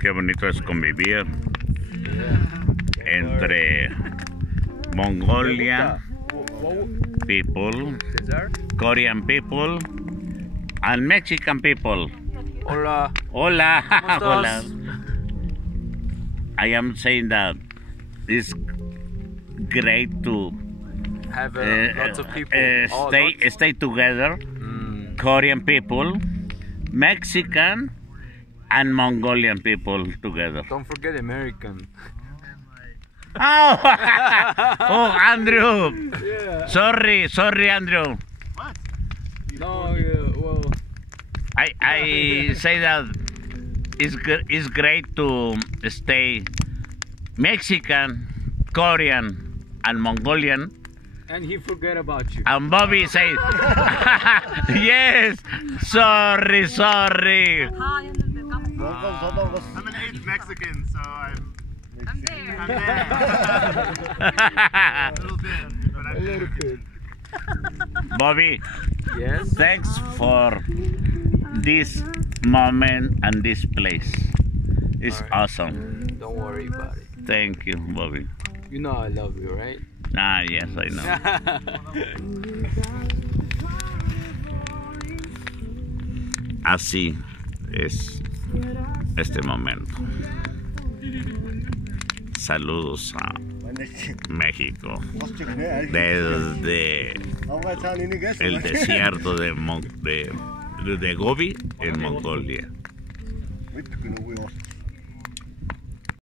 Qué bonito es convivir entre Mongolia people, Korean people, and Mexican people. Hola. Hola. ¿Cómo Hola. estás? I am saying that it's great to Have lots of people. Lots. stay together. Korean people, Mexican, and Mongolian people together. Don't forget American. Oh, oh, Andrew. Yeah. Sorry, Andrew. No, yeah, well. I say that it's great to stay Mexican, Korean, and Mongolian. And he forget about you. And Bobby say, yes, sorry. I'm I'm an aged Mexican, so I'm there. there. A little bit, but I'm there. Bobby, Yes. thanks for this moment and this place. It's Alright. awesome. Don't worry about it. Thank you, Bobby. You know I love you, right? Ah, yes, I know. Así es este momento. Saludos a México desde el desierto de Gobi en Mongolia.